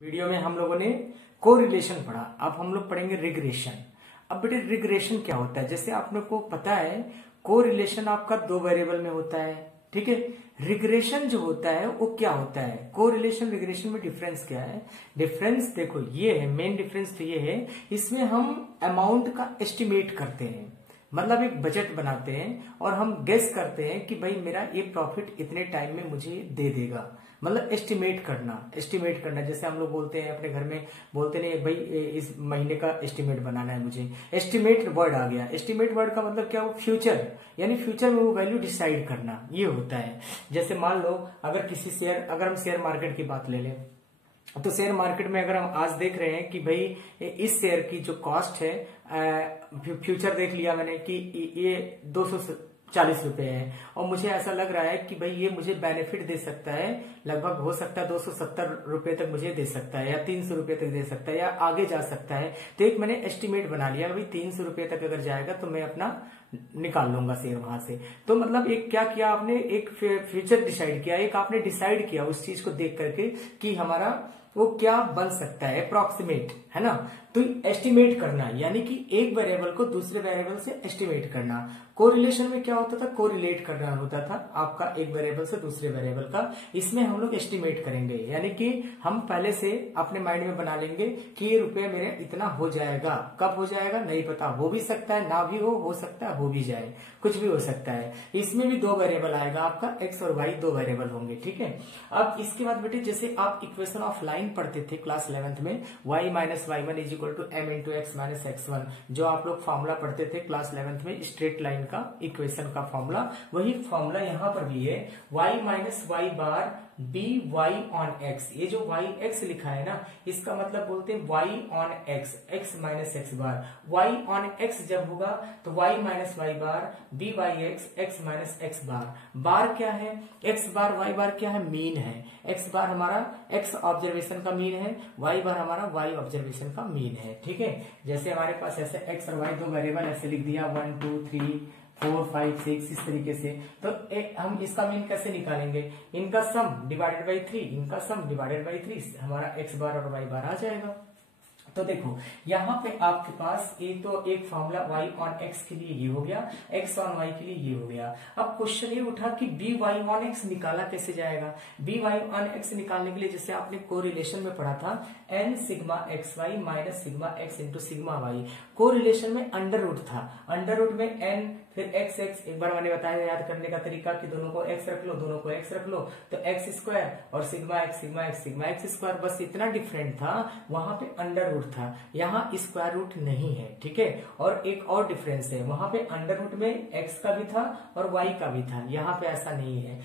Video में हम लोगों ने कोरिलेशन पढ़ा। अब हम लोग पढ़ेंगे रिग्रेशन। अब बेटे रिग्रेशन क्या होता है? जैसे आप लोग को पता है कोरिलेशन आपका दो वेरिएबल में होता है, ठीक है। रिग्रेशन जो होता है वो क्या होता है? कोरिलेशन रिग्रेशन में डिफरेंस क्या है? डिफरेंस देखो ये है, मेन डिफरेंस तो ये है, इसमें हम अमाउंट का एस्टिमेट करते हैं, मतलब एक बजट बनाते हैं और हम गेस करते हैं कि भाई मेरा ये प्रॉफिट इतने टाइम में मुझे दे देगा, मतलब एस्टिमेट करना। जैसे हम लोग बोलते हैं अपने घर में, बोलते नहीं भाई इस महीने का एस्टिमेट बनाना है मुझे, एस्टिमेट वर्ड आ गया। एस्टिमेट वर्ड का मतलब क्या? वो फ्यूचर, यानी फ्यूचर में वो वैल्यू डिसाइड करना, ये होता है। जैसे मान लो अगर किसी शेयर, अगर हम शेयर मार्केट की बात ले लें, तो शेयर मार्केट में अगर हम आज देख रहे हैं कि भाई इस शेयर की जो कॉस्ट है, फ्यूचर देख लिया मैंने कि ये 240 रुपए है, और मुझे ऐसा लग रहा है कि भाई ये मुझे बेनिफिट दे सकता है, लगभग हो सकता है 270 रुपए तक मुझे दे सकता है, या 300 रुपए तक दे सकता है, या आगे जा सकता है। तो एक मैंने एस्टिमेट बना लिया, भाई 300 रुपए तक अगर जाएगा तो मैं अपना निकाल लूंगा शेयर वहां से। तो मतलब एक क्या किया आपने, एक फ्यूचर डिसाइड किया, एक आपने डिसाइड किया उस चीज को देख करके कि हमारा वो क्या बन सकता है, अप्रोक्सीमेट, है ना। तो एस्टिमेट करना यानी कि एक वेरिएबल को दूसरे वेरिएबल से एस्टिमेट करना। कोरिलेशन में क्या होता था? कोरिलेट करना होता था आपका एक वेरिएबल से दूसरे वेरिएबल का। इसमें हम लोग एस्टिमेट करेंगे, यानी कि हम पहले से अपने माइंड में बना लेंगे कि ये रुपये मेरे इतना हो जाएगा। कब हो जाएगा नहीं पता, हो भी सकता है ना भी हो सकता है हो भी जाए, कुछ भी हो सकता है। इसमें भी दो वेरिएबल आएगा आपका, एक्स और वाई दो वेरिएबल होंगे, ठीक है। अब इसके बाद बेटे जैसे आप इक्वेशन ऑफ लाइन पढ़ते थे क्लास 11th में, y minus y one is equal to m into x minus x one, जो आप लोग फॉर्मूला पढ़ते थे क्लास 11th में, स्ट्रेट लाइन का इक्वेशन का फॉर्मूला, वही फॉर्मूला यहाँ पर भी है। y minus Y bar B Y on x, ये जो वाई एक्स लिखा है ना, इसका मतलब बोलते हैं Y on x, X minus X bar. Y on X जब होगा तो Y minus Y bar B Y X, X minus X bar. Bar क्या है? एक्स बार वाई बार क्या है? मीन है। एक्स बार हमारा एक्स ऑब्जर्वेशन का मीन है, वाई बार हमारा वाई ऑब्जर्वेशन का मीन है, ठीक है। जैसे हमारे पास ऐसे एक्स और वाई दो वेरिएबल ऐसे लिख दिया, 1 2 3 4 5 6 इस तरीके से। तो हम इसका मीन कैसे निकालेंगे? इनका सम डिवाइडेड बाई 3, इनका सम डिवाइडेड बाई 3, हमारा एक्स बार और वाई बार आ जाएगा। तो देखो यहाँ पे आपके पास तो एक फॉर्मूला y ऑन x के लिए ये हो गया, x ऑन y के लिए ये हो गया। अब क्वेश्चन ये उठा कि b y ऑन x निकाला कैसे जाएगा? b y ऑन x निकालने के लिए जैसे आपने कोरिलेशन में पढ़ा था, n sigma x y minus sigma x into sigma y. Correlation में अंडर रूट था, अंडर रूट में n फिर एक्स एक्स, एक बार मैंने बताया याद करने का तरीका कि दोनों को x रख लो, दोनों को x रख लो, तो एक्स स्क्वायर और sigma x sigma x sigma x square, बस इतना डिफरेंट था। वहां पे अंडर रूट था, यहाँ स्क्वायर रूट नहीं है, ठीक है। और एक और डिफरेंस है, वहां पे अंडर रूट में x का भी था और y का भी था, यहाँ पे ऐसा नहीं है।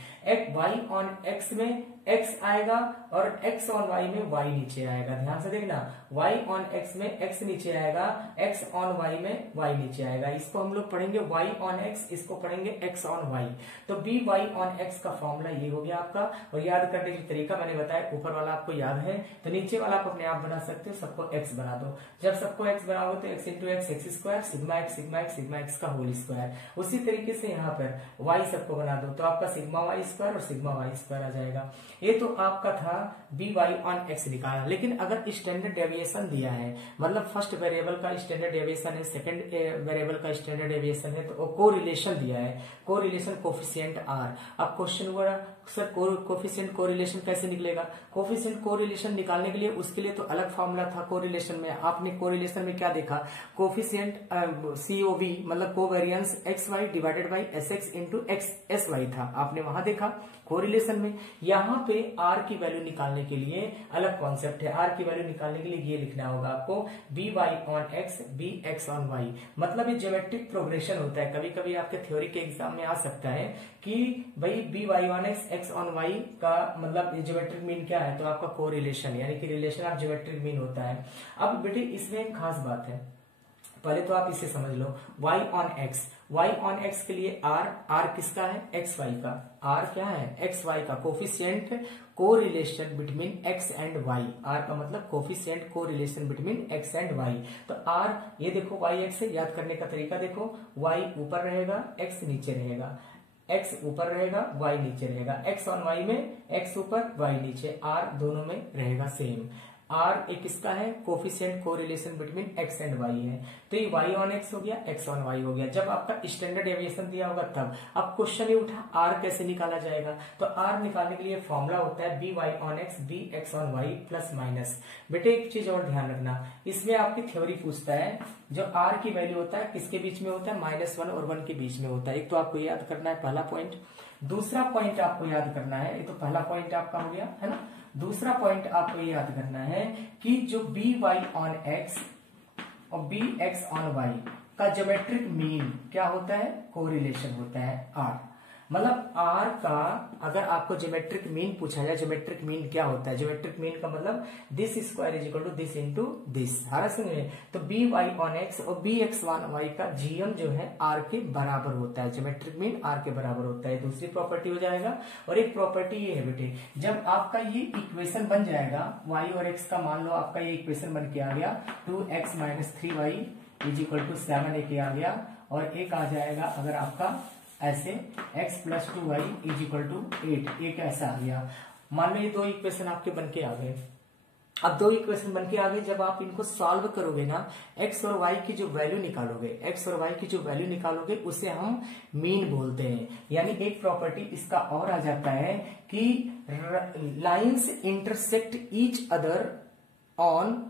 y ऑन x में x आएगा और x ऑन y में y नीचे आएगा। ध्यान से देखना, y ऑन x में x नीचे आएगा, x ऑन y में y नीचे आएगा। इसको हम लोग पढ़ेंगे y ऑन x, इसको पढ़ेंगे x ऑन y। तो b y ऑन x का फॉर्मूला ये हो गया आपका। और याद करने का तरीका मैंने बताया, ऊपर वाला आपको याद है तो नीचे वाला आप अपने आप बना सकते हो, सबको x बना दो। जब सबको x बनाओगे तो x into x x square, sigma x sigma x sigma x का होल स्क्वायर। उसी तरीके से यहाँ पर y सबको बना दो, तो आपका सिग्मा वाई स्क्वायर और सिग्मा वाई स्क्वायर आ जाएगा। ये तो आपका था बी वाई ऑन एक्स निकाला। लेकिन अगर स्टैंडर्ड डेविएशन दिया है, मतलब फर्स्ट वेरिएबल का स्टैंडर्ड डेविएशन है, सेकंड वेरिएबल का स्टैंडर्ड डेविएशन है, तो कोरिलेशन दिया है, कोरिलेशन कोफिशिएंट आर। अब क्वेश्चन हुआ सर कोफिशिएंट कोरिलेशन कैसे निकलेगा? कोफिशिएंट कोरिलेशन निकालने के लिए उसके लिए तो अलग फॉर्मूला था। कोरिलेशन में आपने कोरिलेशन में क्या देखा? कोफिशिएंट COV मतलब covariance x y divided by s x into x s y था, आपने वहां देखा कोरिलेशन में। यहाँ पे आर की वैल्यू निकालने के लिए अलग कॉन्सेप्ट है। आर की वैल्यू निकालने के लिए ये लिखना होगा आपको, b Y on x b x on y. मतलब ये ज्योमेट्रिक प्रोग्रेशन होता है। कभी कभी आपके थ्योरी के एग्जाम में आ सकता है कि भाई b Y on x x on Y का मतलब ज्योमेट्रिक मीन क्या है? तो आपका कोरिलेशन यानी कि रिलेशन ऑफ ज्योमेट्रिक मीन होता है। अब बेटे इसमें एक खास बात है, पहले तो आप इसे समझ लो। y on x, y on x के लिए r किसका है? x y का। r क्या है? x y का। Coefficient correlation between x and y, r का मतलब coefficient correlation between x and y। तो r ये देखो y x है, याद करने का तरीका देखो, y ऊपर रहेगा x नीचे रहेगा, x ऊपर रहेगा y नीचे रहेगा, x ऑन y में x ऊपर y नीचे, r दोनों में रहेगा सेम। आर एक इसका है coefficient correlation between x and y है, तो ये वाई ऑन एक्स हो गया, एक्स ऑन वाई हो गया। जब आपका स्टैंडर्ड डेविएशन दिया होगा तब अब क्वेश्चन ये उठा आर कैसे निकाला जाएगा, तो आर निकालने के लिए फॉर्मूला होता है b Y on x b x on y plus minus. बेटे एक चीज और ध्यान रखना, इसमें आपकी थ्योरी पूछता है जो आर की वैल्यू होता है किसके बीच में होता है, -1 और 1 के बीच में होता है। एक तो आपको याद करना है पहला पॉइंट, दूसरा पॉइंट आपको याद करना है, ये तो पहला पॉइंट आपका हो गया है ना। दूसरा पॉइंट आपको ये याद करना है कि जो बी वाई ऑन एक्स और बी एक्स ऑन वाई का ज्योमेट्रिक मीन क्या होता है, कोरिलेशन होता है आर। मतलब आर का अगर आपको ज्योमेट्रिक मीन पूछा जाए, ज्योमेट्रिक मीन क्या होता है, ज्योमेट्रिक मीन का मतलब this square is equal to this into this, हर समझे। तो बी वाई ऑन एक्स और बी एक्स ऑन वाई का जीएम जो है आर के बराबर होता है, ज्योमेट्रिक मीन आर के बराबर होता है, दूसरी प्रॉपर्टी हो जाएगा। और एक प्रॉपर्टी ये है बेटे, जब आपका ये इक्वेशन बन जाएगा वाई और एक्स का, मान लो आपका ये इक्वेशन बन के आ गया 2x - 3y is equal to 7 एक आ गया, और एक आ जाएगा अगर आपका ऐसे x + 2y is equal to 8, एक ऐसा आ गया। मान लो ये दो इक्वेशन आपके बन के आ गए। अब दो इक्वेशन बन के आ गए, जब आप इनको सॉल्व करोगे ना, x और y की जो वैल्यू निकालोगे, x और y की जो वैल्यू निकालोगे उसे हम मीन बोलते हैं। यानी एक प्रॉपर्टी इसका और आ जाता है कि lines intersect each other on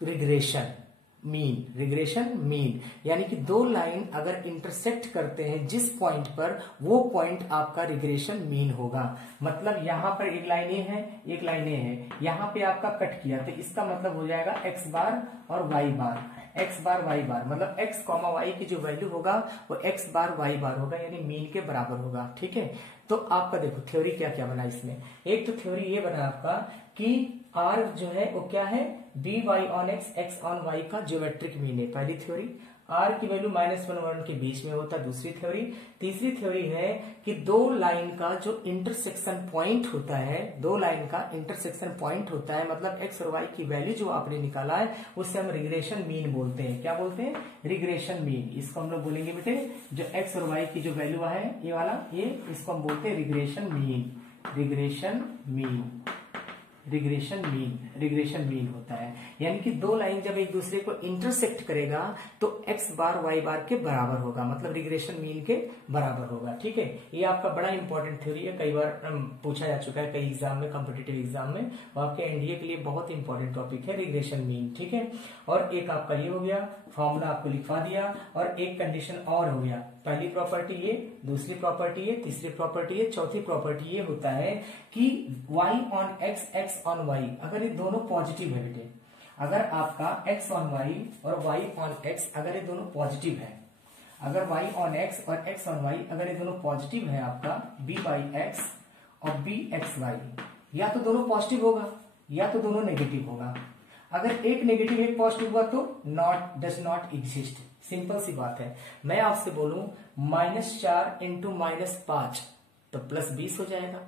regression mean, regression mean, यानी कि दो लाइन अगर इंटरसेक्ट करते हैं जिस पॉइंट पर, वो पॉइंट आपका रिग्रेशन मीन होगा। मतलब यहां पर एक लाइन ये है, एक लाइन ये है, यहां पे आपका कट किया, तो इसका मतलब हो जाएगा x बार और y बार, x बार y बार, मतलब x, y की जो वैल्यू होगा वो x बार y बार होगा, यानी मीन के बराबर होगा। ठीक है, तो आपका देखो थ्योरी क्या क्या बना इसमें। एक तो थ्योरी ये बना आपका कि R जो है वो क्या है, b Y on x x on Y का ज्योमेट्रिक मीन है, पहली थ्योरी। R की वैल्यू -1 और 1 के बीच में होता है, दूसरी थ्योरी। तीसरी थ्योरी है कि दो लाइन का जो इंटरसेक्शन पॉइंट होता है, दो लाइन का इंटरसेक्शन पॉइंट होता है, मतलब x और y की वैल्यू जो आपने निकाला है उससे हम रिग्रेशन मीन बोलते हैं। क्या बोलते हैं, रिग्रेशन मीन। इसको हम लोग बोलेंगे बेटे जो x और y की जो वैल्यू है ये वाला, ये इसको हम बोलते हैं regression mean, regression mean, regression mean, regression mean होता है। यानी कि दो लाइन जब एक दूसरे को इंटरसेक्ट करेगा तो x बार y बार के बराबर होगा, मतलब रिग्रेशन मीन के बराबर होगा। ठीक है, ये आपका बड़ा इंपॉर्टेंट थ्योरी है, कई बार पूछा जा चुका है कई एग्जाम में, कॉम्पिटिटिव एग्जाम में, और आपके एनडीए के लिए बहुत इंपॉर्टेंट टॉपिक है रिग्रेशन मीन। ठीक है, और एक आपका ये हो गया, फॉर्मूला आपको लिखवा दिया, और एक कंडीशन और हो गया, पहली प्रॉपर्टी ये, दूसरी प्रॉपर्टी ये, तीसरी प्रॉपर्टी ये, चौथी प्रॉपर्टी ये होता है कि y on x x on y अगर ये दोनों पॉजिटिव है बेटे, अगर आपका x ऑन y और y ऑन x अगर ये दोनों पॉजिटिव है, अगर y ऑन x और x ऑन y अगर ये दोनों पॉजिटिव है आपका b बाई x और b एक्स वाई, या तो दोनों पॉजिटिव होगा या तो दोनों नेगेटिव होगा। अगर एक नेगेटिव एक पॉजिटिव हुआ तो डज नॉट एग्जिस्ट। सिंपल सी बात है, मैं आपसे बोलूं -4 × -5 तो +20 हो जाएगा,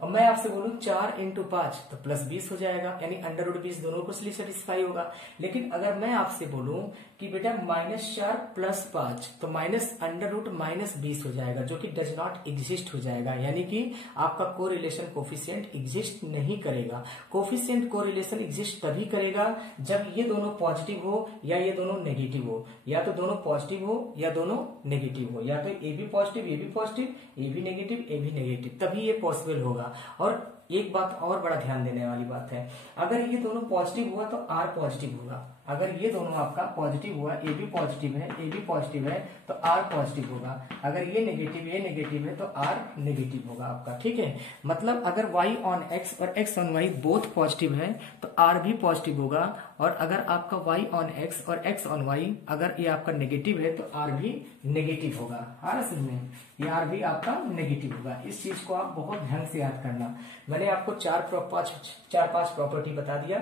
और मैं आपसे बोलूं 4 × 5 तो +20 हो जाएगा, यानी √20 दोनों को सेटिस्फाई होगा। लेकिन अगर मैं आपसे बोलूं कि बेटा -4 + 5 तो -√-20 हो जाएगा, जो कि डज नॉट एग्जिस्ट हो जाएगा, यानी कि आपका कोरिलेशन कोफिशिएंट एग्जिस्ट नहीं करेगा। कोफिशिएंट कोरिलेशन एग्जिस्ट तभी करेगा जब ये दोनों पॉजिटिव हो या ये दोनों नेगेटिव हो, या तो दोनों पॉजिटिव हो या दोनों नेगेटिव हो, या तो ए भी पॉजिटिव ए भी पॉजिटिव, ए भी नेगेटिव ए भी नेगेटिव, तभी ये पॉसिबल होगा। और एक बात और बड़ा ध्यान देने वाली बात है, अगर ये दोनों पॉजिटिव हुआ तो आर पॉजिटिव होगा, अगर ये दोनों आपका पॉजिटिव हुआ, ए भी पॉजिटिव है ए भी पॉजिटिव है तो आर पॉजिटिव होगा, अगर ये नेगेटिव है तो आर नेगेटिव होगा आपका। ठीक है, मतलब अगर y ऑन x और x on y both positive है तो आर भी पॉजिटिव होगा, और अगर आपका y ऑन x और x ऑन y अगर ये आपका नेगेटिव है तो आर भी नेगेटिव होगा। आ रहा समझ में, ये आर भी आपका नेगेटिव होगा। इस चीज को आप बहुत ध्यान से याद करना। मैंने आपको 4-5 प्रॉपर्टी बता दिया।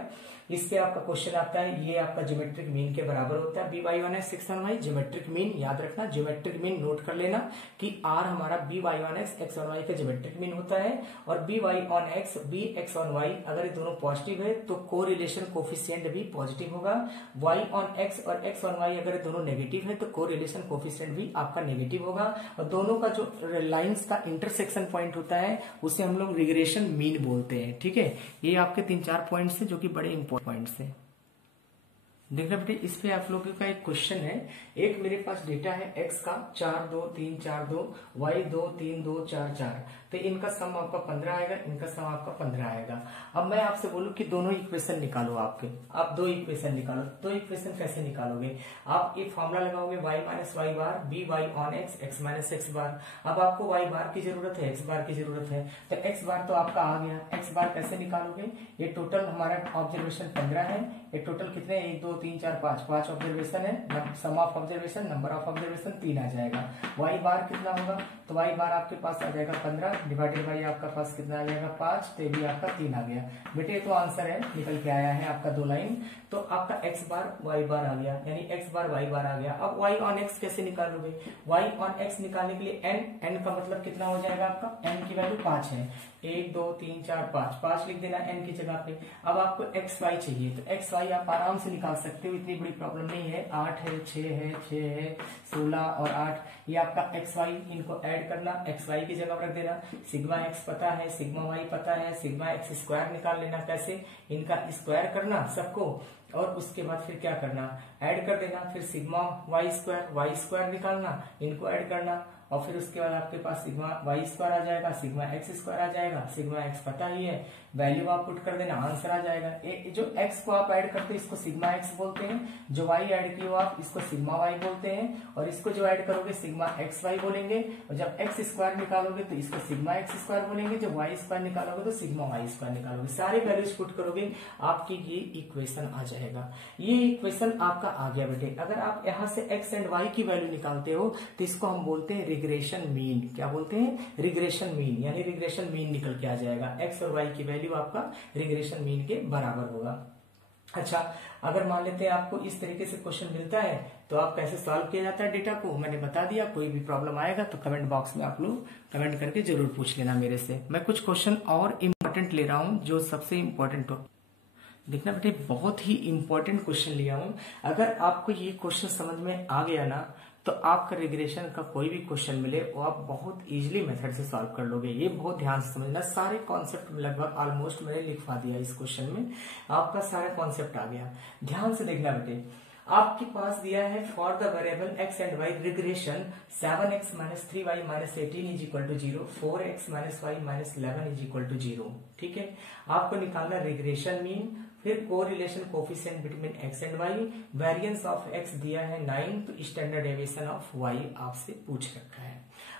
इससे आपका क्वेश्चन आता है, ये आपका ज्योमेट्रिक मीन के बराबर होता है, b Y on x x on y. Geometric mean याद रखना, ज्योमेट्रिक मीन नोट कर लेना कि आर हमारा b Y on x x on Y का ज्योमेट्रिक मीन होता है, और b Y on x b x on y अगर ये दोनों पॉजिटिव है तो कोरिलेशन कोफिशिएंट भी पॉजिटिव होगा। वाई ऑन एक्स और एक्स ऑन वाई अगर ये दोनों नेगेटिव है तो कोरिलेशन कोफिशिएंट भी आपका नेगेटिव होगा, और दोनों का जो लाइंस का इंटरसेक्शन पॉइंट होता है उसे हम लोग रिग्रेशन मीन बोलते हैं। ठीक है, ये आपके 3-4 पॉइंट्स है जो कि बड़े इंपॉर्टेंट पॉइंट्स है। देखना बेटे, इस पे आप लोगों का एक क्वेश्चन है। एक मेरे पास डेटा है x का 4 2 3 4 2, y 2 3 2 4 4, तो इनका सम आपका 15 आएगा, इनका सम आपका 15 आएगा। अब मैं आपसे बोलूं कि दोनों इक्वेशन निकालो आपके, आप 2 इक्वेशन निकालो। 2 इक्वेशन कैसे निकालोगे? आप ये फॉर्मूला लगाओगे y minus Y bar B Y on x X minus X bar. अब आपको y बार की जरूरत है, x बार की जरूरत है, तो x बार तो आपका आ गया। x बार कैसे निकालोगे? ये टोटल हमारा ऑब्जर्वेशन 15 है, ये टोटल कितने 1 2 3 4 5 ऑब्जर्वेशन है, sum of observation number of observation 3 आ जाएगा। y बार कितना होगा? तो y बार आपके पास आ जाएगा 15 डिवाइडेड बाई आपका पास कितना आ जाएगा 5, तो भी आपका 3 आ गया। बेटे तो आंसर है, निकल के आया है आपका 2 लाइन। तो आपका x बार y बार आ गया, यानी x बार y बार आ गया। अब y ऑन x कैसे निकालोगे? y ऑन x निकालने के लिए n का मतलब कितना हो जाएगा आपका? n की वैल्यू 5 है, 1 2 3 4 5 लिख देना n की जगह पे। अब आपको xy चाहिए, तो xy आप आराम से निकाल सकते हो, इतनी बड़ी प्रॉब्लम नहीं है। 8 है, 6 है, 6 है, 16 और 8, ये आपका xy, इनको ऐड करना, xy की जगह रख देना। सिग्मा x पता है, सिग्मा y पता है, सिग्मा x स्क्वायर निकाल लेना। कैसे? इनका स्क्वायर करना सबको, और उसके बाद फिर क्या करना? ऐड कर देना। फिर सिग्मा y स्क्वायर निकालना, इनको ऐड करना, और फिर उसके बाद आपके पास सिग्मा y स्क्वायर आ जाएगा, सिग्मा x स्क्वायर आ जाएगा। सिग्मा x पता ही है, वैल्यू आप पुट कर देना, आंसर आ जाएगा। जो x को आप ऐड करते हैं इसको सिग्मा x बोलते हैं, जो y ऐड किए हो आप इसको सिग्मा y बोलते हैं, और इसको जो ऐड करोगे सिग्मा xy बोलेंगे। और जब x स्क्वायर निकालोगे तो इसको सिग्मा x स्क्वायर बोलेंगे, जब y स्क्वायर निकालोगे तो सिग्मा y स्क्वायर निकालोगे। सारे वैल्यूज पुट करोगे, आपकी ये इक्वेशन आ जाएगा। ये इक्वेशन आपका आ गया बेटे। अगर आप यहाँ से x एंड y की वैल्यू निकालते हो तो इसको हम बोलते हैं रिग्रेशन मीन। क्या बोलते हैं? रिग्रेशन मीन, यानी रिग्रेशन मीन निकल के आ जाएगा। x और y की वैल्यू आपका रिग्रेशन मीन के बराबर होगा। अच्छा, अगर मान लेते हैं आपको इस तरीके से क्वेश्चन मिलता है तो आप कैसे सॉल्व किया जाता है डेटा को मैंने बता दिया। कोई भी प्रॉब्लम आएगा तो कमेंट बॉक्स में आप लोग कमेंट करके जरूर पूछ लेना मेरे से। मैं कुछ क्वेश्चन और इम्पोर्टेंट ले रहा हूं जो सबसे इम्पोर्टेंट हो। देखना बेटे, बहुत ही इंपॉर्टेंट क्वेश्चन लिया हूं। अगर आपको ये क्वेश्चन समझ में आ गया ना तो आपका रिग्रेशन का कोई भी क्वेश्चन मिले वो आप बहुत इजीली मेथड से सॉल्व कर लोगे। ये बहुत ध्यान से समझना। सारे कॉन्सेप्ट लगभग ऑलमोस्ट मैंने लिखवा दिया इस क्वेश्चन में, आपका सारा कॉन्सेप्ट आ गया। ध्यान से देखना बेटे, आपके पास दिया है for the variable x and y regression 7x minus 3y minus 18 is equal to 0, 4x minus y minus 11 is equal to 0। ठीक है, आपको निकालना रिग्रेशन मीन, फिर correlation coefficient between x and y, variance of x दिया है 9, तो standard deviation of y आपसे पूछ रखा है।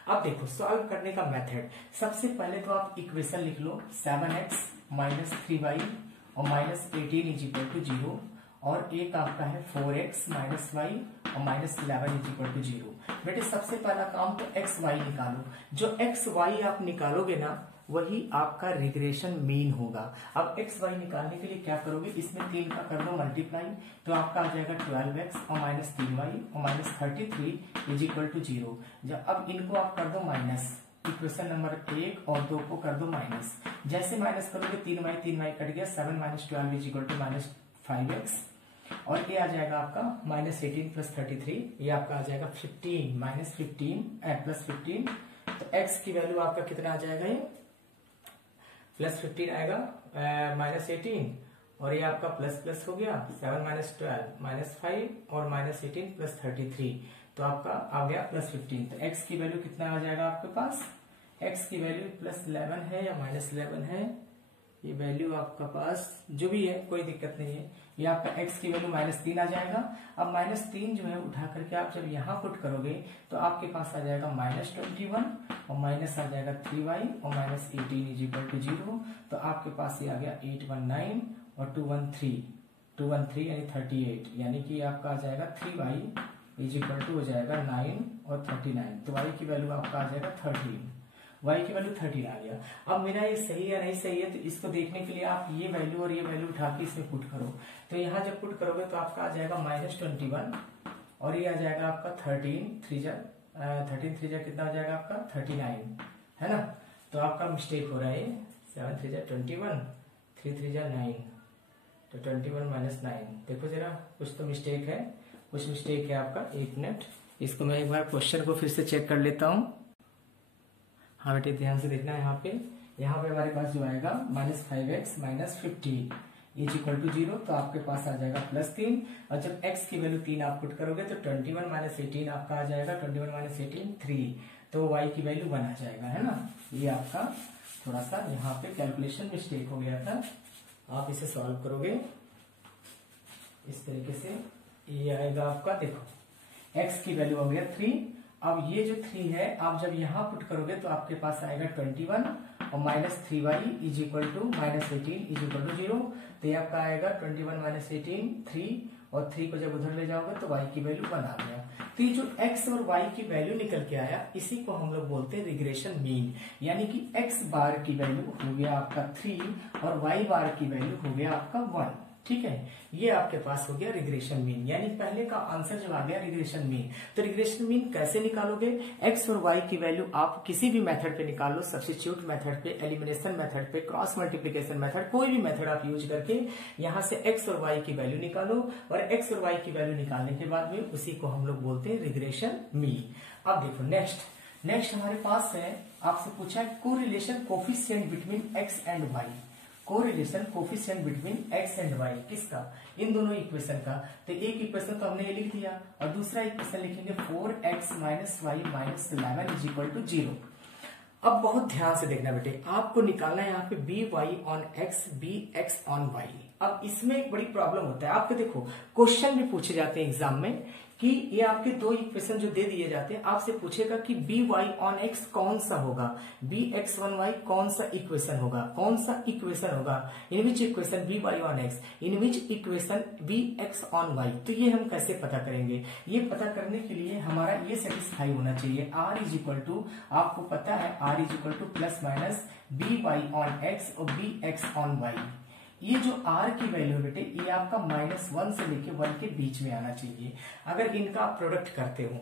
अब देखो सॉल्व करने का मेथड। सबसे पहले तो आप इक्वेशन लिख लो 7x माइनस 3y और माइनस 18 इज इक्वल टू 0, और एक आपका है 4x माइनस y और माइनस 11 इज इक्वल टू 0। बेटे सबसे पहला काम तो एक्स वाई निकालो। जो एक्स वाई आप निकालोगे ना वही आपका रिग्रेशन मीन होगा। अब एक्स वाई निकालने के लिए क्या करोगे, इसमें 3 का कर दो मल्टीप्लाई, तो आपका आ जाएगा 12x और माइनस 3y और माइनस 33 इज इक्वल टू 0। जब अब इनको आप कर दो माइनस, इक्वेशन नंबर 1 और 2 को कर दो माइनस। जैसे माइनस करोगे 3y कट गया, 7 minus 12 is equal to minus 5x, और ये आ जाएगा आपका माइनस 18 प्लस 33, ये आपका आ जाएगा 15 माइनस 15 प्लस 15। तो x की वैल्यू आपका कितना आ जाएगा, ये प्लस 15 आएगा माइनस 18, और ये आपका प्लस प्लस हो गया 7 माइनस 12 माइनस 5 और माइनस 18 प्लस 33, तो आपका आ गया प्लस 15। तो x की वैल्यू कितना आ जाएगा आपके पास, x की वैल्यू प्लस 11 है या माइनस 11 है, ये वैल्यू आपका पास जो भी है कोई दिक्कत नहीं है। ये आपका x की वैल्यू माइनस 3 आ जाएगा। अब माइनस 3 जो है उठा करके आप जब यहाँ पुट करोगे तो आपके पास आ जाएगा माइनस 21 और माइनस आ जाएगा 3y और माइनस 18 इज इक्वल टू 0। तो आपके पास ये आ गया 819 और 213 यानी 38, यानी कि आपका आ जाएगा 3y इज इक्वल टू हो जाएगा 9 और 39। तो y की वैल्यू आपका आ जाएगा 13, y की वैल्यू 13 आ गया। अब मेरा ये सही है नहीं सही है, तो इसको देखने के लिए आप ये वैल्यू और ये वैल्यू उठा के इसमें पुट करो। तो यहाँ जब पुट करोगे तो आपका आ जाएगा माइनस 21 और ये आ जाएगा आपका 13 3 कितना आ जाएगा आपका 39, है ना। तो आपका मिस्टेक हो रहा है, 7 3 21 3 3 9, तो 21 माइनस 9। देखो जरा कुछ तो मिस्टेक है, कुछ मिस्टेक है आपका। एक मिनट, इसको मैं एक बार क्वेश्चन को फिर से चेक कर लेता हूँ। हाँ बेटे ध्यान से देखना है यहाँ पे, यहाँ पे हमारे पास जो आएगा -5x minus 15 is equal to 0, तो आपके पास आ जाएगा +3। और जब x की वैल्यू 3 आप पुट करोगे तो 21 माइनस 18 आपका आ जाएगा 21 माइनस 18 3, तो y की वैल्यू 1 आ जाएगा, है ना। ये आपका थोड़ा सा यहाँ पे कैलकुलेशन मिस्टेक हो गया था। आप इसे सॉल्व करोगे इस तरीके से, ये आएगा आपका, देखो x की वैल्यू हो गया 3। अब ये जो 3 है आप जब यहाँ पुट करोगे तो आपके पास आएगा 21 और -3y is equal to -18 is equal to 0, तो ये आपका आएगा 21 माइनस 18 3, और 3 को जब उधर ले जाओगे तो y की वैल्यू 1 आ गया। तो ये जो x और y की वैल्यू निकल के आया, इसी को हम लोग बोलते हैं रिग्रेशन मीन, यानी कि x बार की वैल्यू हो गया आपका 3 और y बार की वैल्यू हो गया आपका 1, ठीक है। ये आपके पास हो गया रिग्रेशन मीन, यानी पहले का आंसर जब आ गया रिग्रेशन मीन। तो रिग्रेशन मीन कैसे निकालोगे? एक्स और वाई की वैल्यू आप किसी भी मेथड पे निकाल लो, सब्स्टिट्यूट मेथड पे, एलिमिनेशन मेथड पे, क्रॉस मल्टीप्लिकेशन मेथड, कोई भी मेथड आप यूज करके यहाँ से एक्स और वाई की वैल्यू निकालो, और एक्स और वाई की वैल्यू निकालने के बाद में उसी को हम लोग बोलते हैं रिग्रेशन मीन। अब देखो नेक्स्ट हमारे पास है, आपसे पूछा है correlation coefficient between x and y. Correlation coefficient between x and y किसका? इन दोनों इक्वेशन का। तो एक इक्वेशन तो हमने ये लिख दिया, और दूसरा इक्वेशन लिखेंगे 4x minus y minus 11 is equal to 0। अब बहुत ध्यान से देखना बेटे, आपको निकालना है यहाँ पे b Y on x, b x on y. अब इसमें एक बड़ी प्रॉब्लम होता है, आपके देखो क्वेश्चन भी पूछे जाते हैं एग्जाम में कि ये आपके दो इक्वेशन जो दे दिए जाते हैं, आपसे पूछेगा कि बी वाई ऑन एक्स कौन सा होगा, बी एक्स ऑन वाई कौन सा इक्वेशन होगा, कौन सा इक्वेशन होगा, in which equation B Y on X, in which equation B x on Y. तो ये हम कैसे पता करेंगे? ये पता करने के लिए हमारा ये सेटिस्फाई होना चाहिए, आर इज इक्वल टू, आपको पता है r is equal to plus minus b Y on x और बी एक्स ऑन वाई। ये जो r की वैल्यू बेटे, ये आपका -1 से लेके 1 के बीच में आना चाहिए अगर इनका आप प्रोडक्ट करते हो।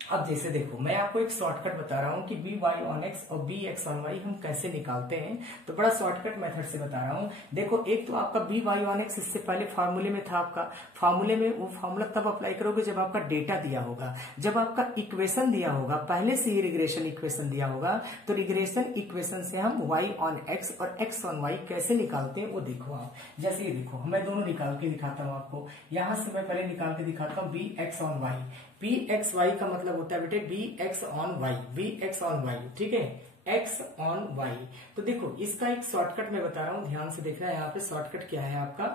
अब जैसे देखो, मैं आपको एक शॉर्टकट बता रहा हूं कि बी वाई ऑन एक्स और बी एक्स ऑन वाई हम कैसे निकालते हैं, तो बड़ा शॉर्टकट मेथड से बता रहा हूं। देखो, एक तो आपका बी वाई ऑन एक्स इससे पहले फार्मूले में था, आपका फार्मूले में वो फार्मूला तब अप्लाई करोगे जब आपका डेटा दिया होगा, जब आपका इक्वेशन दिया होगा, पहले से ही रिग्रेशन इक्वेशन दिया होगा। तो रिग्रेशन इक्वेशन से हम वाई ऑन एक्स और एक्स ऑन वाई कैसे निकालते हैं वो देखो आप। जैसे ये देखो, मैं दोनों निकाल के दिखाता हूँ आपको। यहां से मैं पहले निकाल के दिखाता हूँ b x on y. B x y का मतलब होता है बेटे b x on y, b x on y, ठीक है, एक्स ऑन वाई। तो देखो, इसका एक शॉर्टकट मैं बता रहा हूं, ध्यान से देखना है। यहाँ पे शॉर्टकट क्या है आपका,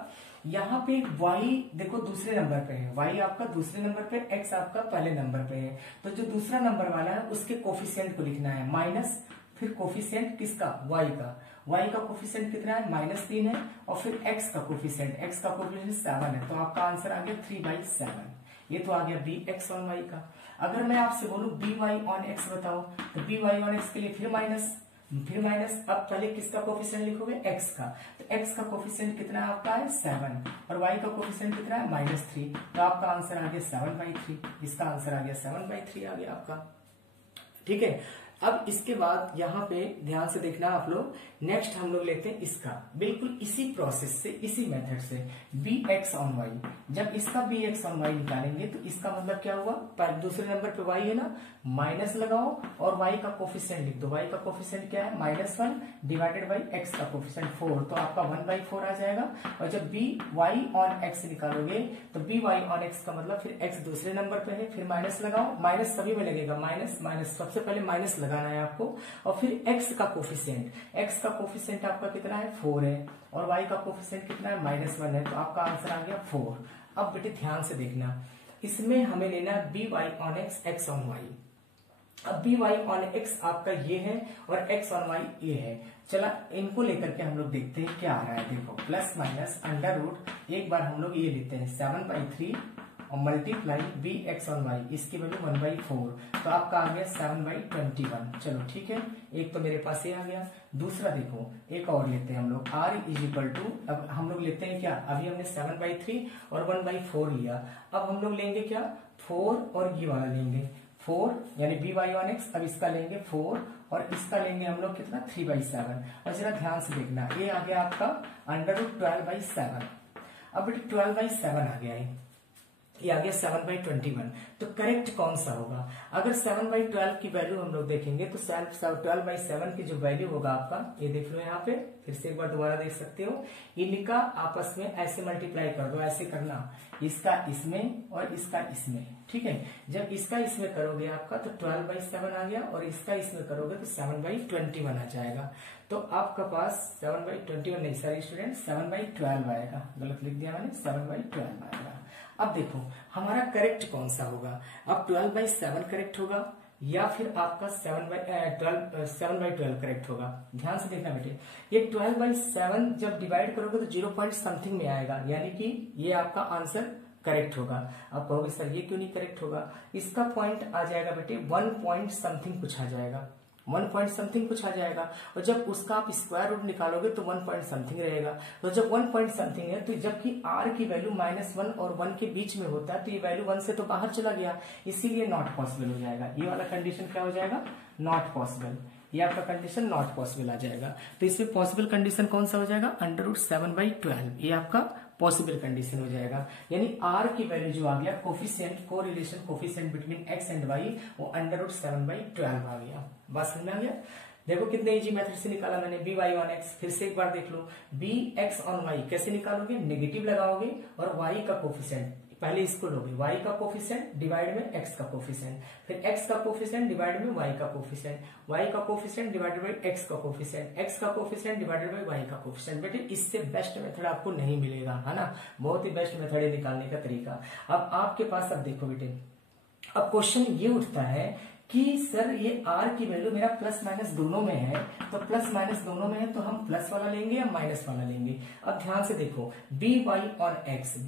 यहाँ पे y देखो दूसरे नंबर पे है, y आपका दूसरे नंबर पे, x आपका पहले नंबर पे है। तो जो दूसरा नंबर वाला है उसके कोफिशिएंट को लिखना है माइनस, फिर कोफिशिएंट किसका, y का। y का कोफिशिएंट कितना है, -3 है, और फिर x का कोफिशिएंट 7 है। तो आपका आंसर आ गया 3/7। ये तो आ गया बी एक्स ऑन वाई का। अगर मैं आपसे बोलूं बी वाई ऑन एक्स बताओ, तो बी वाई ऑन एक्स के लिए फिर माइनस, अब पहले किसका कोफिशिएंट लिखोगे, एक्स का। तो एक्स का कोफिशिएंट कितना आपका है 7, और वाई का कोफिशिएंट कितना है -3। तो आपका आंसर आ गया 7/3। इसका आंसर आ गया 7/3 आ गया आपका, ठीक है। अब इसके बाद यहाँ पे ध्यान से देखना आप लोग, नेक्स्ट हम लोग लेते हैं इसका, बिल्कुल इसी प्रोसेस से, इसी मेथड से, बी एक्स ऑन वाई। जब इसका बी एक्स ऑन वाई निकालेंगे तो इसका मतलब क्या हुआ, दूसरे नंबर पे वाई है ना, माइनस लगाओ और वाई का कोफिशिएंट लिख दो। वाई का कोफिशिएंट क्या है, -1 डिवाइडेड बाई एक्स का कोफिशिएंट 4, तो आपका 1/4 आ जाएगा। और जब बी वाई ऑन एक्स निकालोगे तो बी वाई ऑन एक्स का मतलब फिर एक्स दूसरे नंबर पे है, फिर माइनस लगाओ, माइनस सभी में लगेगा, माइनस सबसे पहले माइनस लगाना है आपको, और फिर x का कोफिशिएंट आपका कितना है 4 है, और y का कोफिशिएंट कितना है -1 है। तो आपका आंसर आ गया 4। अब बेटे ध्यान से देखना, इसमें हमें लेना है b Y on x, x on y. अब बी वाई ऑन एक्स आपका ये है और एक्स ऑन वाई ये है। चला, इनको लेकर के हम लोग देखते हैं क्या आ रहा है। देखो, प्लस माइनस अंडर रूट, एक बार हम लोग ये लेते हैं 7/3 और multiply b x on y, इसकी वैल्यू 1/4, तो आपका आ गया 7/21। चलो ठीक है, एक तो मेरे पास ये आ गया। दूसरा देखो, एक और लेते हैं हम लोग, r इज इक्वल टू, अब हम लोग लेते हैं क्या, अभी हमने 7/3 और 1/4 लिया, अब हम लोग लेंगे क्या, 4 और ये वाला लेंगे 4, यानी बी वाई ऑन एक्स। अब इसका लेंगे 4 और इसका लेंगे हम लोग कितना 3/7। और जरा ध्यान से देखना, ये आ गया आपका अंडर रूट 12/7। अब बेटे 12/7 आ गया है, ये आ गया 7/21। तो करेक्ट कौन सा होगा? अगर 7/12 की वैल्यू हम लोग देखेंगे तो 12/7 की जो वैल्यू होगा आपका, ये देख लो यहाँ पे, फिर से एक बार दोबारा देख सकते हो, इनका आपस में ऐसे मल्टीप्लाई कर दो, ऐसे करना, इसका इसमें और इसका इसमें, ठीक है। जब इसका इसमें करोगे आपका तो 12/7 आ गया, और इसका इसमें करोगे तो 7/21 आ जाएगा। तो आपका पास 7/21 नहीं, सॉरी स्टूडेंट, 7/12 आएगा, गलत लिख दिया मैंने, 7/12 आएगा। अब देखो हमारा करेक्ट कौन सा होगा? अब 12/7 करेक्ट होगा या फिर आपका 7/12 करेक्ट होगा? ध्यान से देखना बेटे, ये 12/7 जब डिवाइड करोगे तो 0 पॉइंट समथिंग में आएगा, यानी कि ये आपका आंसर करेक्ट होगा। आप कहोगे सर ये क्यों नहीं करेक्ट होगा? इसका पॉइंट आ जाएगा बेटे 1 पॉइंट समथिंग कुछ आ जाएगा, 1 पॉइंट समथिंग कुछ आ जाएगा, और जब उसका आप स्क्वायर रूट निकालोगे तो 1 पॉइंट समथिंग रहेगा। तो जब 1 पॉइंट समथिंग है तो जबकि r की वैल्यू -1 और 1 के बीच में होता है, तो ये वैल्यू 1 से तो बाहर चला गया, इसीलिए नॉट पॉसिबल हो जाएगा। ये वाला कंडीशन क्या हो जाएगा? Not possible. ये आपका कंडीशन नॉट पॉसिबल आ जाएगा। तो इसमें पॉसिबल कंडीशन कौन सा हो जाएगा? √7/12, ये आपका पॉसिबल कंडीशन हो जाएगा। यानी r की वैल्यू जो आ गया, coefficient, correlation coefficient between x and y, वो √7/12 आ गया। बात समझ में आ गया? देखो कितने इजी मेथड से निकाला मैंने, by/x। फिर से एक बार देख लो, bx/y कैसे निकालोगे? नेगेटिव लगाओगे और y का कोफिशिएंट, पहले इसको लोगे, y का कोफिशिएंट डिवाइड में x का कोफिशिएंट, फिर x का कोफिशिएंट डिवाइड में y का कोफिशिएंट, y का कोफिशिएंट डिवाइडेड बाय x का कोफिशिएंट, x का कोफिशिएंट डिवाइडेड बाय y का कोफिशिएंट। बेटे इससे बेस्ट मेथड आपको नहीं मिलेगा, है ना। बहुत ही बेस्ट मेथड है निकालने का तरीका। अब आपके पास, अब देखो बेटे, अब क्वेश्चन ये उठता है कि सर ये r की वैल्यू मेरा प्लस माइनस दोनों में है, तो प्लस माइनस दोनों में है तो हम प्लस वाला लेंगे या माइनस वाला लेंगे? अब ध्यान से देखो, by/x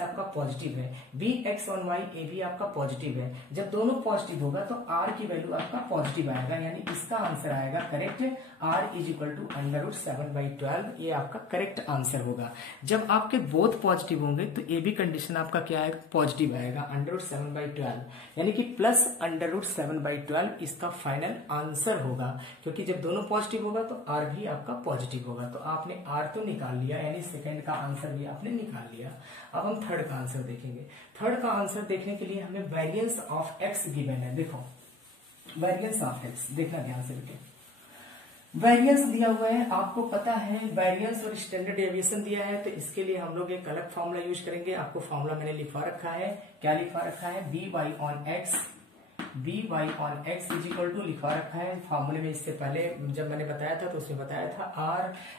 आपका पॉजिटिव है, bx/y ये भी आपका पॉजिटिव है। जब दोनों पॉजिटिव होगा तो r की वैल्यू आपका पॉजिटिव आएगा, यानी इसका आंसर आएगा करेक्ट, r = √7/12, ये आपका करेक्ट आंसर होगा। जब आपके बोथ पॉजिटिव होंगे तो ये भी कंडीशन आपका क्या आएगा? पॉजिटिव आएगा, √7/12, यानी कि प्लस √7/12 इसका फाइनल आंसर होगा, क्योंकि जब दोनों पॉजिटिव होगा तो r भी आपका पॉजिटिव होगा। तो आपने r तो निकाल लिया, यानी सेकंड का आंसर भी आपने निकाल लिया। अब हम थर्ड का आंसर देखेंगे। थर्ड का आंसर देखने के लिए हमें वेरिएंस ऑफ x गिवन है। देखो वेरिएंस ऑफ x देखना ध्यान से बेटे, वेरिएंस दिया हुआ है, आपको पता है वेरिएंस और स्टैंडर्ड डेविएशन दिया है, तो इसके लिए हम लोग एक अलग फॉर्मूला यूज करेंगे। आपको फॉर्मूला मैंने लिखवा रखा है, क्या लिखवा रखा है? by/x = लिखवा रखा है फॉर्मूले में। इससे पहले जब मैंने बताया था तो उसमें बताया था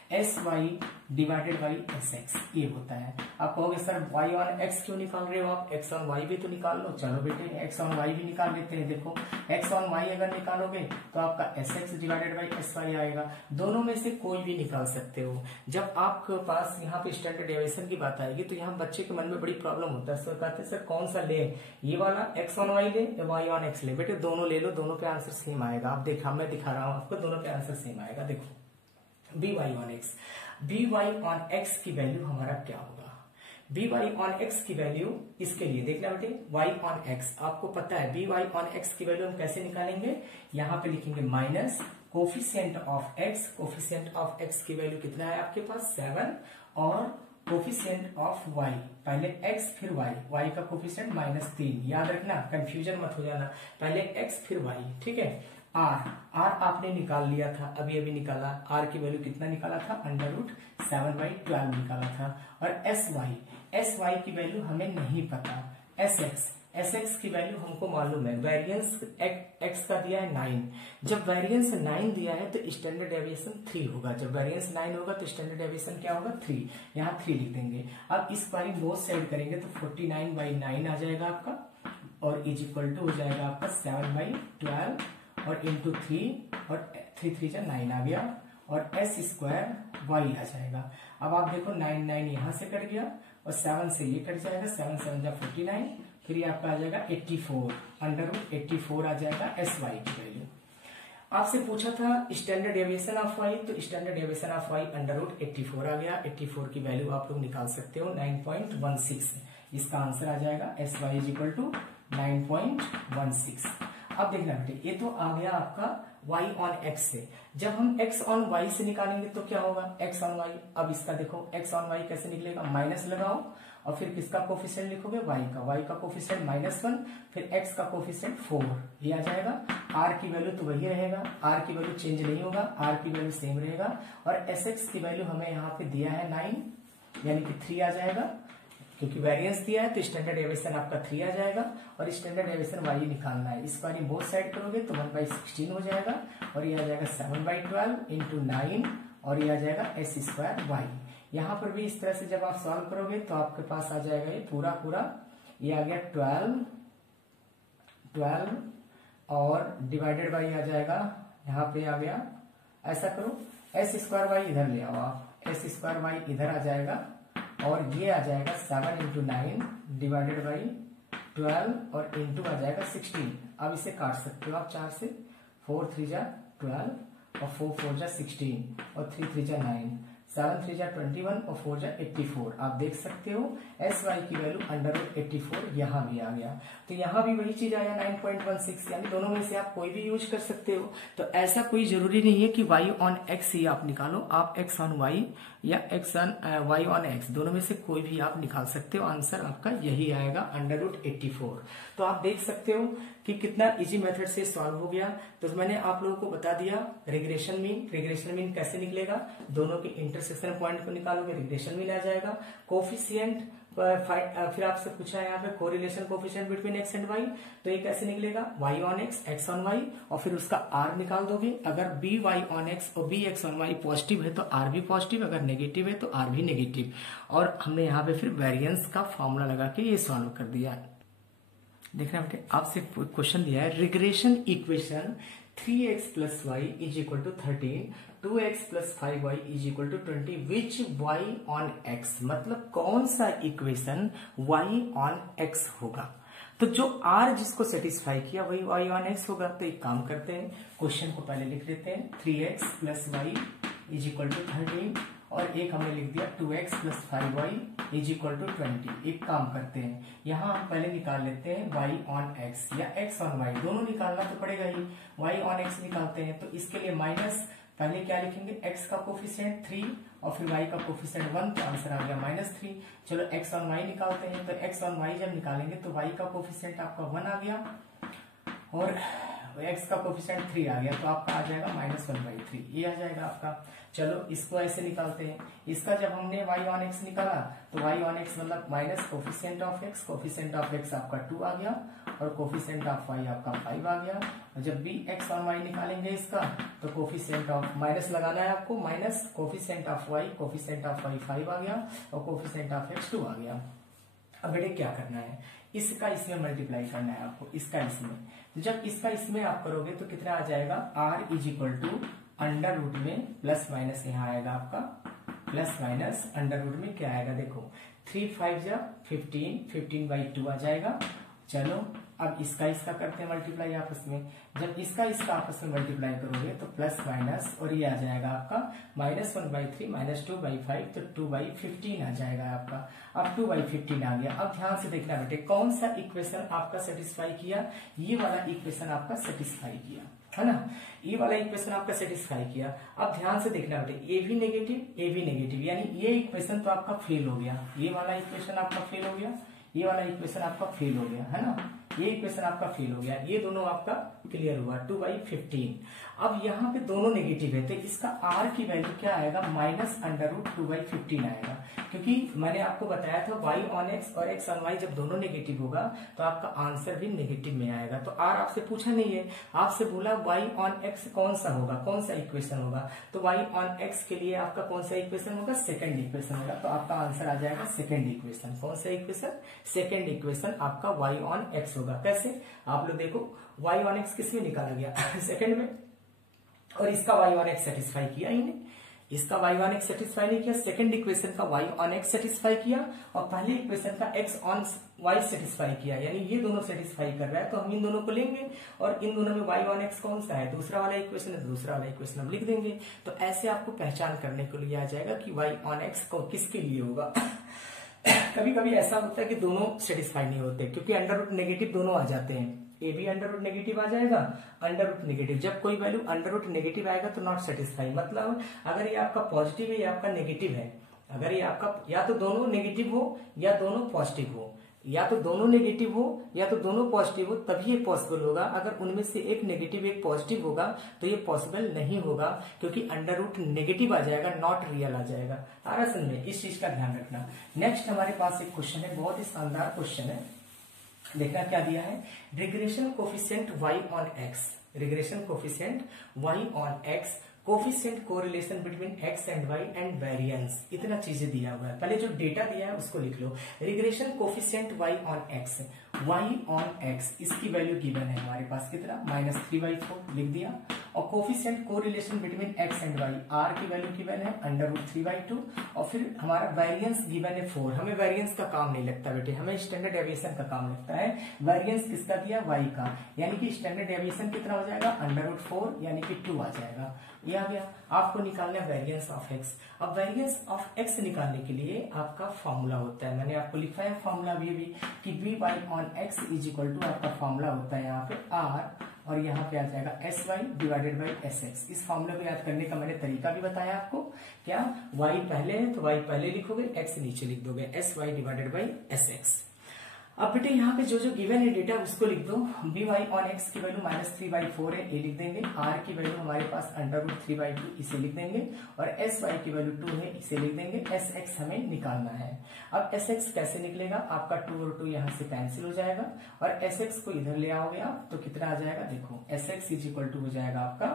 rsy डिवाइडेड बाई sx, ये होता है। आप कहोगे सर y/x क्यों निकाल रहे हो आप? x/y भी तो निकाल लो। चलो बेटे x/y भी निकाल लेते हैं। देखो x/y अगर निकालोगे तो आपका sx डिवाइडेड बाई sy आएगा। दोनों में से कोई भी निकाल सकते हो। जब आपके पास यहाँ पे स्टैंडर्ड डेविएशन की बात आएगी तो यहाँ बच्चे के मन में बड़ी प्रॉब्लम होता है, सर कहते हैं सर कौन सा ले, ये वाला x/y ले या y/x ले? बेटे दोनों ले लो, दोनों पे आंसर सेम आएगा। आप देखा, मैं दिखा रहा हूं आपको, दोनों पे आंसर सेम आएगा। देखो by/x की वैल्यू हमारा क्या होगा? by/x की वैल्यू इसके लिए देखना बेटे, y/x आपको पता है by/x की वैल्यू हम कैसे निकालेंगे? यहाँ पे लिखेंगे minus coefficient of x, coefficient of x की वैल्यू कितना है आपके पास? 7, और कोफिशिएंट ऑफ y, पहले x फिर y का कोफिशिएंट -3, याद रखना, कंफ्यूजन मत हो जाना, पहले x फिर y, ठीक है। r आपने निकाल लिया था, अभी निकाला, r की वैल्यू कितना निकाला था? √7/12 निकाला था। और sy की वैल्यू हमें नहीं पता, sx की वैल्यू हमको मालूम है, वेरिएंस x का दिया है 9। जब वेरिएंस 9 दिया है तो स्टैंडर्ड डेविएशन 3 होगा। जब वेरिएंस 9 होगा तो स्टैंडर्ड डेविएशन क्या होगा? 3। यहाँ 3 लिख देंगे। अब इस बारी बोथ साइड करेंगे तो 49/9 आ जाएगा आपका, और = हो जाएगा आपका 7/12 और इंटू 3, और 3 9 आ गया, और s² y आ जाएगा। अब आप देखो 9 यहाँ से कट गया और 7 से ये कट जाएगा, 7 7 जा 49, फिर ये आपका आ जाएगा 84, √84 आ जाएगा sy की वैल्यू। आपसे पूछा था स्टैंडर्ड डेविएशन ऑफ y, तो स्टैंडर्ड डेविएशन ऑफ y √84 आ गया। 84 की वैल्यू आप लोग निकाल सकते हो 9.16, इसका आंसर आ जाएगा sy = 9.16। अब देखना बेटे, ये तो आ गया आपका y/x से। जब हम x/y से निकालेंगे तो क्या होगा? x/y, अब इसका देखो x/y कैसे निकलेगा? माइनस लगाओ और फिर किसका कोफिशिएंट लिखोगे, y का कोफिशिएंट -1, फिर x का कोफिशिएंट 4, ये आ जाएगा। r की वैल्यू तो वही रहेगा, r की वैल्यू चेंज नहीं होगा, r की वैल्यू सेम रहेगा। और sx की वैल्यू हमें यहाँ पे दिया है 9 यानी कि 3 आ जाएगा, क्योंकि वेरिएंस दिया है तो स्टैंडर्ड डेविएशन आपका 3 आ जाएगा। और स्टैंडर्ड डेविएशन y निकालना है, इस बार बोथ साइड करोगे तो 1/16 हो जाएगा, और ये आ जाएगा 7/12 इंटू 9, और ये आ जाएगा s²y। यहाँ पर भी इस तरह से जब आप सॉल्व करोगे तो आपके पास आ जाएगा ये पूरा ये आ गया 12 और डिवाइडेड बाई आ जाएगा, यहाँ पे आ गया, ऐसा करो s²y इधर ले आओ आप, s²y इधर आ जाएगा, और ये आ जाएगा 7 इंटू 9 डिवाइडेड बाई 12 और इंटू आ जाएगा 16। अब इसे काट सकते हो आप 4 से, 4 3 जा 12 और 4 4 जा 16 और 3 3 जा 9, 7 3 जा 21 और 4 जा 84। आप देख सकते हो sy की वैल्यू √84 यहाँ भी आ गया। तो यहाँ भी वही चीज आया 9.16, यानी दोनों में से आप कोई भी यूज कर सकते हो। तो ऐसा कोई जरूरी नहीं है कि y ऑन x ही आप निकालो, आप x ऑन y या y ऑन x दोनों में से कोई भी आप निकाल सकते हो। आंसर आपका यही आएगा √84। तो आप देख सकते हो कि कितना इजी मेथड से सॉल्व हो गया। तो मैंने आप लोगों को बता दिया रिग्रेशन मीन कैसे निकलेगा, दोनों के इंटरसेक्शन पॉइंट को निकालोगे रिग्रेशन मीन आ जाएगा। कोफिशिएंट फिर आपसे पूछा है यहाँ पे correlation coefficient between x and y, तो ये कैसे निकलेगा, y on x, x on y, और फिर उसका r निकाल दोगे। अगर by ऑन x और bx ऑन y पॉजिटिव है तो r भी पॉजिटिव, अगर नेगेटिव है तो r भी नेगेटिव। और हमने यहाँ पे फिर वेरिएंस का फॉर्मूला लगा के ये सॉल्व कर दिया। देखना बेटे, आपसे क्वेश्चन दिया है regression equation 3x plus y is equal to 13, 2x plus 5y is equal to 20, which y on x, मतलब कौन सा इक्वेशन y on x होगा। तो जो r जिसको सेटिस्फाई किया वही y on x होगा। तो एक काम करते हैं, क्वेश्चन को पहले लिख देते हैं, 3x plus y is equal to 13, और एक हमने लिख दिया 2x plus 5y is equal to 20। एक काम करते हैं, यहाँ हम पहले निकाल लेते हैं y on x या x on y, दोनों निकालना तो पड़ेगा ही। y on x निकालते हैं तो इसके लिए माइनस, पहले क्या लिखेंगे, x का कोफिशिएंट 3 और फिर y का कोफिशिएंट 1, तो आंसर आ गया -3। चलो x on y निकालते हैं, तो x on y जब निकालेंगे तो y का कोफिशिएंट आपका 1 आ गया और x का कोफिशिएंट 3 आ गया, तो आपका आ जाएगा -1/3, ये आ जाएगा आपका। चलो इसको ऐसे निकालते हैं, इसका जब हमने y on x निकाला तो y on x मतलब माइनस कोफिशिएंट ऑफ x आपका 2 आ गया और कोफिशिएंट ऑफ y आपका 5 आ गया। और जब भी x on y निकालेंगे इसका तो कोफिशिएंट ऑफ माइनस लगाना है आपको, माइनस कोफिशिएंट ऑफ y 5 आ गया और कोफिशिएंट ऑफ x 2 आ गया। अब बेटे क्या करना है, इसका इसमें मल्टीप्लाई करना है आपको, इसका इसमें। जब इसका इसमें आप करोगे तो कितना आ जाएगा, r is equal to under root में प्लस माइनस यहाँ आएगा आपका, प्लस माइनस अंडर रूट में क्या आएगा, देखो 3 5 जा 15/2 आ जाएगा। चलो अब इसका करते हैं मल्टीप्लाई आपस में। जब इसका आपस में मल्टीप्लाई करोगे तो प्लस माइनस, और ये आ जाएगा आपका -1/3 -2/5, तो 2/15 आ जाएगा आपका। अब 2/15 आ गया। अब ध्यान से देखना बेटे, कौन सा इक्वेशन आपका सेटिस्फाई किया, ये वाला इक्वेशन आपका सेटिस्फाई किया है ना, ये वाला इक्वेशन आपका सेटिस्फाई किया। अब ध्यान से देखना बेटे, ए भी नेगेटिव, यानी ये इक्वेशन तो आपका फेल हो गया, ये वाला इक्वेशन आपका फेल हो गया, ये वाला इक्वेशन आपका फेल हो गया है ना, ये इक्वेशन आपका फेल हो गया, ये दोनों आपका क्लियर हुआ 2/15। अब यहाँ पे दोनों नेगेटिव है तो इसका r की वैल्यू क्या आएगा, -√2/15 आएगा, क्योंकि मैंने आपको बताया था y on x और x on y जब दोनों नेगेटिव होगा तो आपका आंसर भी नेगेटिव में आएगा। तो r आपसे पूछा नहीं है, आपसे बोला y on x कौन सा होगा, कौन सा इक्वेशन होगा, तो y on x के लिए आपका कौन सा इक्वेशन होगा, सेकंड इक्वेशन होगा। तो आपका आंसर आ जाएगा सेकंड इक्वेशन। कौन सा इक्वेशन, सेकंड इक्वेशन आपका y on x होगा। कैसे, आप लोग देखो y on x किसमें निकाला गया सेकंड में, और इसका y on x सेटिस्फाई किया ही नहीं, इसका y on x सेटिस्फाई नहीं किया, सेकंड इक्वेशन का y on x सेटिस्फाई किया और पहले इक्वेशन का x on y सेटिस्फाई किया, यानी ये दोनों सेटिस्फाई कर रहा है तो हम इन दोनों को लेंगे और इन दोनों में y on x कौन सा है, दूसरा वाला इक्वेशन है, दूसरा वाला इक्वेशन हम लिख देंगे। तो ऐसे आपको पहचान करने के लिए आ जाएगा कि y on x को किसके लिए होगा कभी कभी ऐसा होता है कि दोनों सेटिस्फाई नहीं होते, क्योंकि अंडर रूट नेगेटिव दोनों आ जाते हैं, ए भी अंडर रूट नेगेटिव आ जाएगा, अंडर रूट नेगेटिव, जब कोई वैल्यू अंडर रूट नेगेटिव आएगा तो नॉट सेटिस्फाई, मतलब अगर ये आपका पॉजिटिव है, ये आपका नेगेटिव है, अगर ये आपका या तो दोनों नेगेटिव हो या दोनों पॉजिटिव हो, या तो दोनों नेगेटिव हो या तो दोनों पॉजिटिव हो, तभी ये पॉसिबल होगा। अगर उनमें से एक नेगेटिव एक पॉजिटिव होगा तो ये पॉसिबल नहीं होगा, क्योंकि अंडर रूट नेगेटिव आ जाएगा, नॉट रियल आ जाएगा। आ रहा समझ में, इस चीज का ध्यान रखना। नेक्स्ट हमारे पास एक क्वेश्चन है, बहुत ही शानदार क्वेश्चन है। देखना क्या दिया है, regression coefficient y on x, regression coefficient y on x, coefficient correlation between x and y and variance, इतना चीजें दिया हुआ है। पहले जो डेटा दिया है उसको लिख लो। Regression coefficient y on x, y on x, इसकी वैल्यू गिवन है हमारे पास कितना, -3/4 लिख दिया। और coefficient correlation between x and y, r की वैल्यू गिवन है √3/2, और फिर हमारा वेरिएंस गिवन है 4। हमें वेरिएंस का काम नहीं लगता बेटे, हमें स्टैंडर्ड डेविएशन का काम लगता है। वेरिएंस किसका दिया, y का, यानी कि स्टैंडर्ड डेविएशन कितना हो जाएगा, √4 यानी कि 2 आ जाएगा। ये आ गया। आपको निकालना है वेरिएंस ऑफ x। अब वेरिएंस ऑफ x निकालने के लिए आपका फॉर्मूला होता है, मैंने आपको लिखा है फॉर्मूला भी कि vy on x is equal to, आपका फॉर्मूला होता है यहाँ पे r, और यहाँ पे आ जाएगा sy डिवाइडेड बाई sx। इस फॉर्मूले को याद करने का मैंने तरीका भी बताया आपको। क्या, y पहले है तो y पहले लिखोगे, x नीचे लिख दोगे, sy डिवाइडेड बाई sx। अब बेटे यहाँ पे जो जो गिवन है डेटा उसको लिख दो। by ऑन x की वैल्यू -3/4 है, ये लिख देंगे। r की वैल्यू हमारे पास √3/2, इसे लिख देंगे। और sy की वैल्यू 2 है, इसे लिख देंगे। sx हमें निकालना है। अब sx कैसे निकलेगा, आपका 2 और 2 यहाँ से कैंसिल हो जाएगा, और sx को इधर ले आओगे आप तो कितना आ जाएगा, देखो sx इज इक्वल टू हो जाएगा आपका,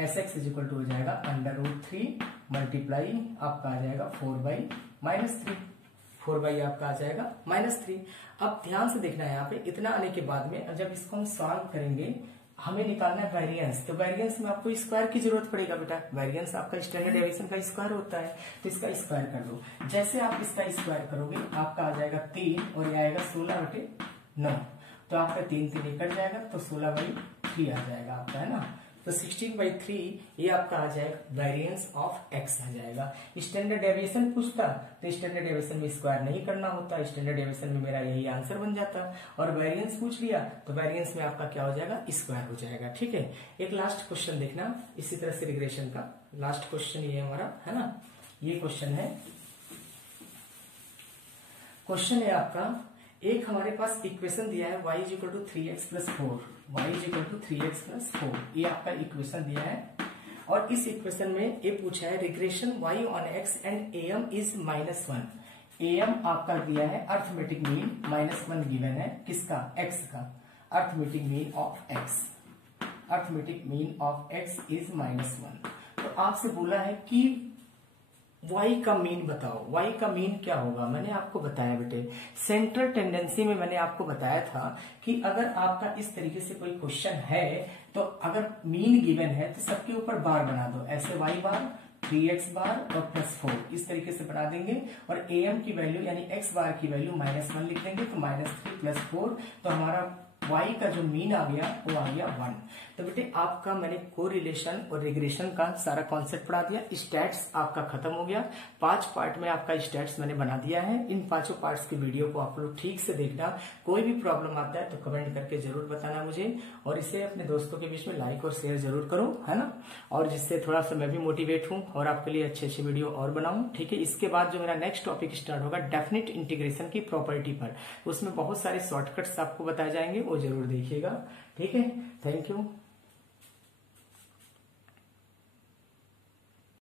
sx इज इक्वल टू हो जाएगा √3 मल्टीप्लाई आपका आ जाएगा 4/-3, 4 आपका आ जाएगा -3। अब ध्यान से देखना है यहाँ पे, इतना आने के बाद में जब इसको हम सॉल्व करेंगे, हमें निकालना है वेरिएंस। तो वेरिएंस में आपको स्क्वायर की जरूरत पड़ेगा बेटा, वेरिएंस आपका स्टैंडर्ड डेविएशन का स्क्वायर होता है, तो इसका स्क्वायर कर दो। जैसे आप इसका स्क्वायर करोगे आपका आ जाएगा 3, और ये आएगा 16/9, तो आपका 3 कट जाएगा, तो 16/3 आ जाएगा आपका, है ना। तो 16/3 ये आपका आ जाएगा वेरिएंस ऑफ x आ जाएगा। स्टैंडर्ड डेविएशन पूछता तो स्टैंडर्ड डेविएशन में स्क्वायर नहीं करना होता, स्टैंडर्ड डेविएशन में मेरा यही आंसर बन जाता। और वेरिएंस पूछ लिया तो वेरिएंस में आपका क्या हो जाएगा, स्क्वायर हो जाएगा। ठीक है, एक लास्ट क्वेश्चन देखना इसी तरह से रिग्रेशन का। लास्ट क्वेश्चन ये हमारा, है ना, ये क्वेश्चन है। क्वेश्चन है आपका, एक हमारे पास इक्वेशन दिया है y is equal to 3x + 4, y is equal to 3x + 4, ये आपका इक्वेशन दिया है। और इस इक्वेशन में ये पूछा है regression y on x and am is -1। am आपका दिया है अर्थमेटिक मीन, -1 गिवन है, किसका, x का। Arithmetic mean of x, arithmetic mean of x is -1। तो आपसे बोला है कि y का मीन बताओ। y का मीन क्या होगा, मैंने आपको बताया बेटे, सेंट्रल टेंडेंसी में मैंने आपको बताया था कि अगर आपका इस तरीके से कोई क्वेश्चन है तो अगर मीन गिवन है तो सबके ऊपर बार बना दो, ऐसे y बार, 3x बार और +4 इस तरीके से बना देंगे। और am की वैल्यू यानी x बार की वैल्यू -1 लिख देंगे, तो -3 + 4, तो हमारा y का जो मीन आ गया वो आ गया 1। तो बेटे आपका मैंने कोरिलेशन और रिग्रेशन का सारा कॉन्सेप्ट पढ़ा दिया। स्टैट्स आपका खत्म हो गया। 5 पार्ट में आपका स्टैट्स मैंने बना दिया है। इन 5 पार्ट्स की वीडियो को आप लोग ठीक से देखना। कोई भी प्रॉब्लम आता है तो कमेंट करके जरूर बताना मुझे, और इसे अपने दोस्तों के बीच में लाइक और शेयर जरूर करो, है ना, और जिससे थोड़ा सा मैं भी मोटिवेट हूँ और आपके लिए अच्छी अच्छी वीडियो और बनाऊं। ठीक है, इसके बाद जो मेरा नेक्स्ट टॉपिक स्टार्ट होगा डेफिनेट इंटीग्रेशन की प्रॉपर्टी पर, उसमें बहुत सारे शॉर्टकट्स आपको बताए जाएंगे, वो जरूर देखिएगा। ठीक है, थैंक यू।